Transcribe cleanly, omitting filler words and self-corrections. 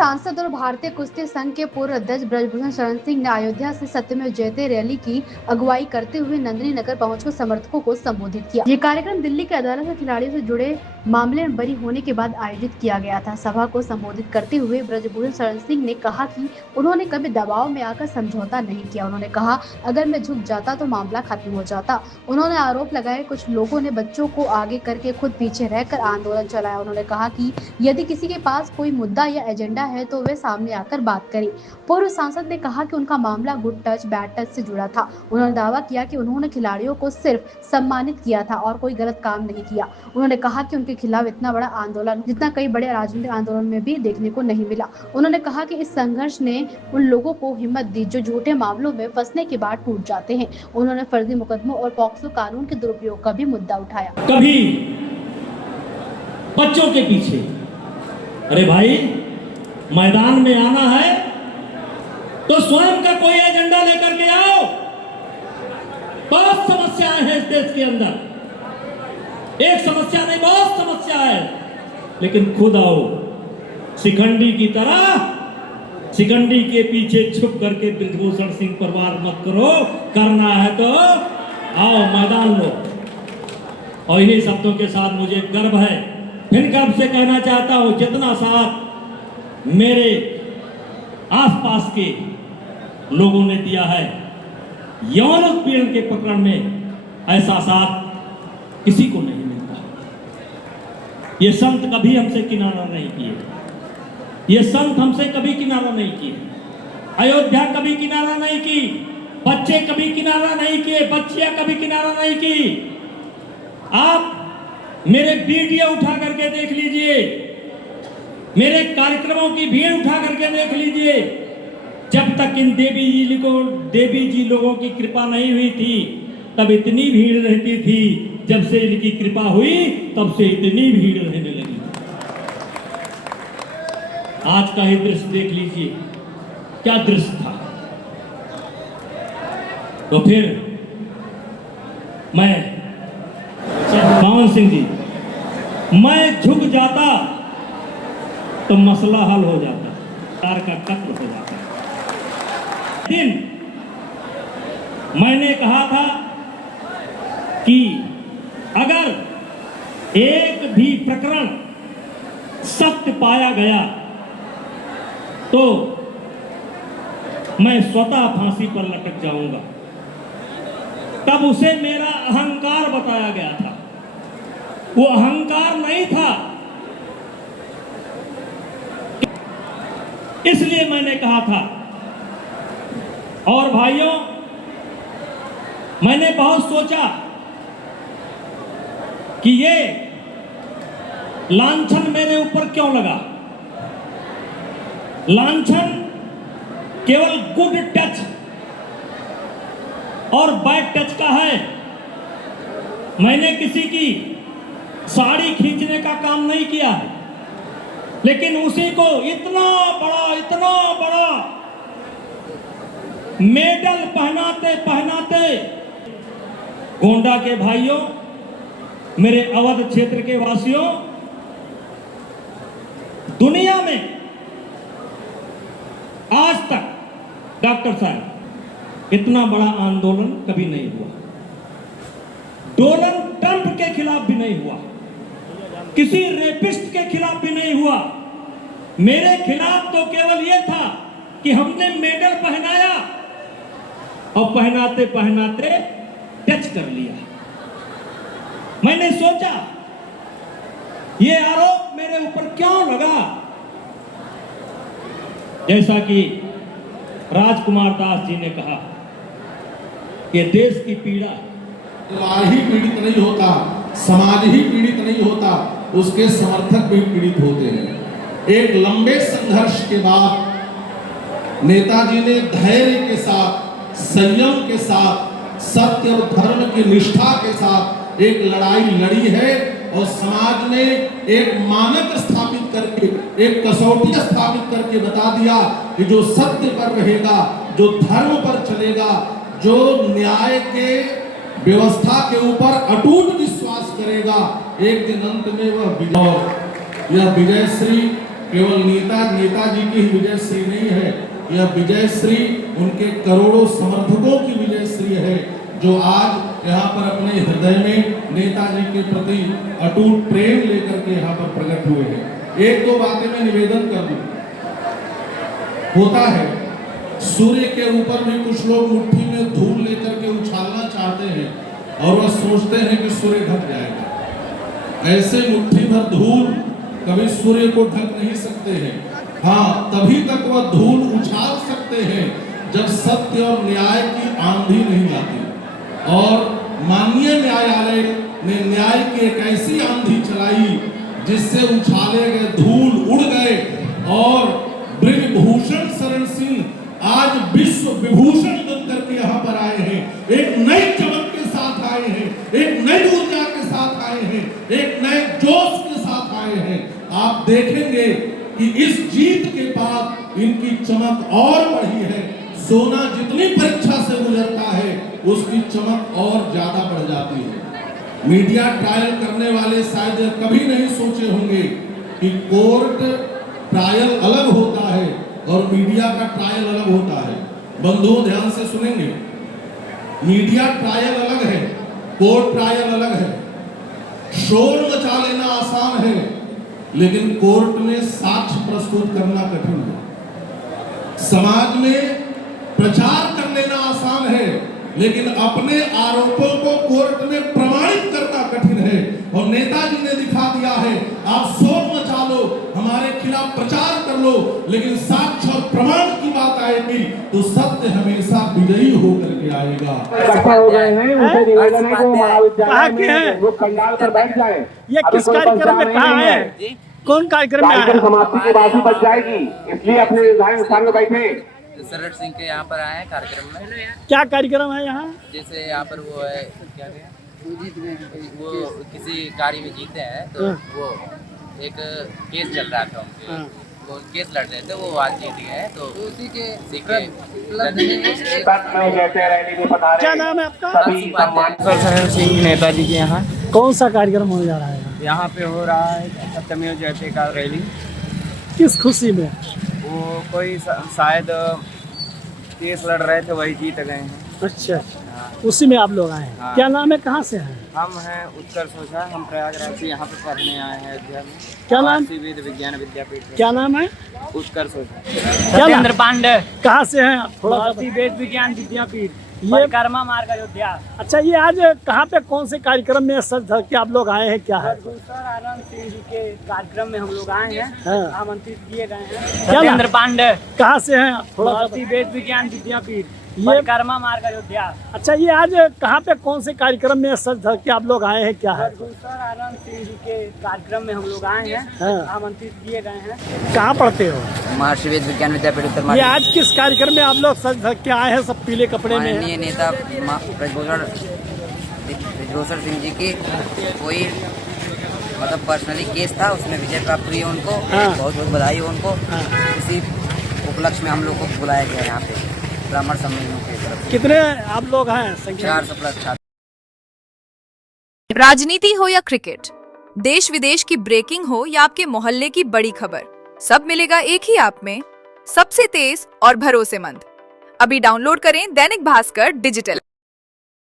सांसद और भारतीय कुश्ती संघ के पूर्व अध्यक्ष ब्रजभूषण शरण सिंह ने अयोध्या से सत्यमेव जयते रैली की अगुवाई करते हुए नंदिनी नगर पहुंचकर समर्थकों को संबोधित किया। ये कार्यक्रम दिल्ली की अदालत में खिलाड़ियों से जुड़े मामले में बरी होने के बाद आयोजित किया गया था। सभा को संबोधित करते हुए ब्रजभूषण शरण सिंह ने कहा कि उन्होंने कभी दबाव में आकर समझौता नहीं किया। उन्होंने कहा, अगर मैं झुक जाता तो मामला खत्म हो जाता। उन्होंने आरोप लगाया कुछ लोगों ने बच्चों को आगे करके खुद पीछे रहकर आंदोलन चलाया। उन्होंने कहा कि यदि किसी के पास कोई मुद्दा या एजेंडा है तो वे सामने आकर बात करें। पूर्व सांसद ने कहा कि उनका मामला गुड टच बैड टच से जुड़ा था। उन्होंने दावा किया कि उन्होंने खिलाड़ियों को सिर्फ सम्मानित किया था और कोई गलत काम नहीं किया। उन्होंने कहा कि उनके खिलाफ इतना बड़ा आंदोलन जितना कई बड़े राजनीतिक आंदोलन में भी देखने को नहीं मिला। उन्होंने कहा कि इस संघर्ष ने उन लोगों को हिम्मत दी जो झूठे मामलों में फंसने के बाद टूट जाते हैं। उन्होंने फर्जी मुकदमों और पॉक्सो कानून के दुरुपयोग का भी मुद्दा उठाया। कभी बच्चों के पीछे, अरे भाई मैदान में आना है तो स्वयं का कोई एजेंडा लेकर के आओ। बहुत समस्याएं हैं इस देश के अंदर, एक समस्या नहीं बहुत समस्या है, लेकिन खुद आओ। शिखंडी की तरह शिखंडी के पीछे छुप करके ब्रजभूषण सिंह पर वार मत करो। करना है तो आओ, मैदान लो। और इन्हीं शब्दों के साथ मुझे गर्व है, फिर गर्व से कहना चाहता हूं, जितना साथ मेरे आसपास के लोगों ने दिया है यौन उत्पीड़न के प्रकरण में, ऐसा साथ किसी को नहीं मिलता। ये संत कभी हमसे किनारा नहीं किए, ये संत हमसे कभी किनारा नहीं किए, अयोध्या कभी किनारा नहीं की, बच्चे कभी किनारा नहीं किए, बच्चियां कभी किनारा नहीं की। आप मेरे वीडियो उठा करके देख लीजिए, मेरे कार्यक्रमों की भीड़ उठा करके देख लीजिए। जब तक इन देवी जी लोगों की कृपा नहीं हुई थी तब इतनी भीड़ रहती थी, जब से इनकी कृपा हुई तब से इतनी भीड़ रहने लगी। आज का ही दृश्य देख लीजिए, क्या दृश्य था। तो फिर मैं पवन सिंह जी, मैं झुक जाता तो मसला हल हो जाता, कार का कत्ल हो जाता। दिन मैंने कहा था कि अगर एक भी प्रकरण सत्य पाया गया तो मैं स्वतः फांसी पर लटक जाऊंगा। तब उसे मेरा अहंकार बताया गया था, वो अहंकार नहीं था। इसलिए मैंने कहा था। और भाइयों, मैंने बहुत सोचा कि ये लांछन मेरे ऊपर क्यों लगा। लांछन केवल गुड टच और बैड टच का है। मैंने किसी की साड़ी खींचने का काम नहीं किया है, लेकिन उसी को इतना बड़ा मेडल पहनाते पहनाते, गोंडा के भाइयों, मेरे अवध क्षेत्र के वासियों, दुनिया में आज तक डॉक्टर साहब इतना बड़ा आंदोलन कभी नहीं हुआ। डोनाल्ड ट्रंप के खिलाफ भी नहीं हुआ, किसी रेपिस्ट के खिलाफ भी नहीं हुआ। मेरे खिलाफ तो केवल यह था कि हमने मेडल पहनाया और पहनाते पहनाते टच कर लिया। मैंने सोचा ये आरोप मेरे ऊपर क्यों लगा। जैसा कि राजकुमार दास जी ने कहा कि देश की पीड़ा परिवार ही पीड़ित नहीं होता, समाज ही पीड़ित नहीं होता, उसके समर्थक भी पीड़ित होते हैं। एक लंबे संघर्ष के बाद नेताजी ने धैर्य के साथ, संयम के साथ, सत्य और धर्म की निष्ठा के साथ एक लड़ाई लड़ी है और समाज ने एक मानक स्थापित करके, एक कसौटी स्थापित करके बता दिया कि जो सत्य पर रहेगा, जो धर्म पर चलेगा, जो न्याय के व्यवस्था के ऊपर अटूट विश्वास करेगा, एक दिन अंत में वह विजय श्री केवल नेताजी की ही विजयश्री नहीं है, यह विजयश्री उनके करोड़ों समर्थकों की विजयश्री है, जो आज यहाँ पर अपने हृदय में नेताजी के प्रति अटूट प्रेम लेकर के यहाँ पर प्रकट हुए हैं। एक दो बातें मैं निवेदन कर दूं। होता है सूर्य के ऊपर भी कुछ लोग मुट्ठी में धूल लेकर के उछालना चाहते हैं और वह सोचते हैं कि सूर्य ढक जाएगा। ऐसे मुट्ठी भर धूल कभी सूर्य को ढक नहीं सकते हैं। हाँ, तभी तक वह धूल उछाल सकते हैं जब सत्य और न्याय की आंधी नहीं आती। और माननीय न्यायालय ने न्याय की एक ऐसी आंधी चलाई जिससे उछाले गए धूल उड़ गए और ब्रजभूषण शरण सिंह आज विश्व विभूषण बनकर के यहाँ पर आए हैं। एक नई चमक के साथ आए हैं, एक नई ऊर्जा के साथ आए हैं, एक नए जोश के साथ आए हैं। आप देखेंगे कि इस जीत के बाद इनकी चमक और बढ़ी है। सोना जितनी परीक्षा से गुजरता है उसकी चमक और ज्यादा बढ़ जाती है। मीडिया ट्रायल करने वाले शायद कभी नहीं सोचे होंगे कि कोर्ट ट्रायल अलग होता है और मीडिया का ट्रायल अलग होता है। बंधुओं ध्यान से सुनेंगे, मीडिया ट्रायल अलग है, कोर्ट ट्रायल अलग है। शोर मचा लेना आसान है, लेकिन कोर्ट में साक्ष्य प्रस्तुत करना कठिन है। समाज में प्रचार कर लेना आसान है, लेकिन अपने आरोपों को कोर्ट में प्रमाणित करना कठिन है। और नेताजी ने दिखा दिया है, आप शोर मचा लो, हमारे खिलाफ प्रचार कर लो, लेकिन साक्ष्य और प्रमाण की बात आएगी तो सत्य हमेशा विजयी होकर के आएगा। हो गए हैं, उनसे निवेदन है कि महाविद्यालय में वो पंडाल पर बैठ जाए। ये किस कार्यक्रम में कहाँ है? कौन कार्यक्रम में कार्यक्रम समाप्ति के बाद ही बच जाएगी, इसलिए अपने निर्धारित स्थान में बैठे। सरट सिंह के यहाँ पर आए हैं कार्यक्रम में। क्या कार्यक्रम है यहाँ? जैसे यहाँ पर वो है क्या है, वो किसी कार्य में जीते हैं तो वो एक केस चल रहा था उनके, वो केस लड़ रहे थे, वो आज जीत गए तो उसी के क्या नाम है आपका? सरट सिंह नेताजी के यहाँ कौन सा कार्यक्रम होने जा रहा है? यहाँ पे हो रहा है सत्यमेव जयते का रैली। किस खुशी में? वो कोई शायद केस लड़ रहे थे, वही जीत गए हैं। अच्छा, उसी में आप लोग आए हैं। हाँ। क्या नाम है, कहाँ से हैं? हम हैं उत्कर्ष ओझा, हम प्रयागराज से यहाँ पे पढ़ने आए हैं अयोध्या में। क्या नाम? वेद विज्ञान विद्यापीठ में। क्या नाम है? उत्कर्ष ओझा। सत्येंद्र पांडे। कहाँ से हैं आप? थोड़ा वेद विज्ञान विद्यापीठ, ये परिक्रमा मार्ग अयोध्या। अच्छा, ये आज कहाँ पे कौन से कार्यक्रम में सज धज के आप लोग आए हैं, क्या है? सर आनंद सिंह जी के कार्यक्रम में हम लोग आए हैं, हाँ। आमंत्रित किए गए हैं। क्या नाम? पांडे। कहाँ से हैं आप? थोड़ा वेद विज्ञान विद्यापीठ, ये परिक्रमा मार्ग अयोध्या। अच्छा, ये आज कहाँ पे कौन से कार्यक्रम में सज धज के आप लोग आए हैं, क्या है? सर आनंद सिंह जी के कार्यक्रम में हम लोग आए हैं, हाँ। आमंत्रित किए गए हैं। कहाँ पढ़ते हो? महर्षि वेद विज्ञान विद्यापीठ उत्तर ये आज किस कार्यक्रम में आप लोग सज धज के आए हैं, सब पीले कपड़े में? माननीय नेता ब्रजभूषण सिंह जी की कोई मतलब पर्सनली केस था, उसमें विजय प्राप्त हुई है उनको। हाँ। बहुत बहुत बधाई हो उनको। हाँ। इसी उपलक्ष्य में हम लोग को बुलाया गया यहाँ पे ब्राह्मण सम्मेलन की तरफ से। कितने आप लोग हैं संख्या? 400+ छात्र। राजनीति हो या क्रिकेट, देश विदेश की ब्रेकिंग हो या आपके मोहल्ले की बड़ी खबर, सब मिलेगा एक ही ऐप में, सबसे तेज और भरोसेमंद। अभी डाउनलोड करें दैनिक भास्कर डिजिटल।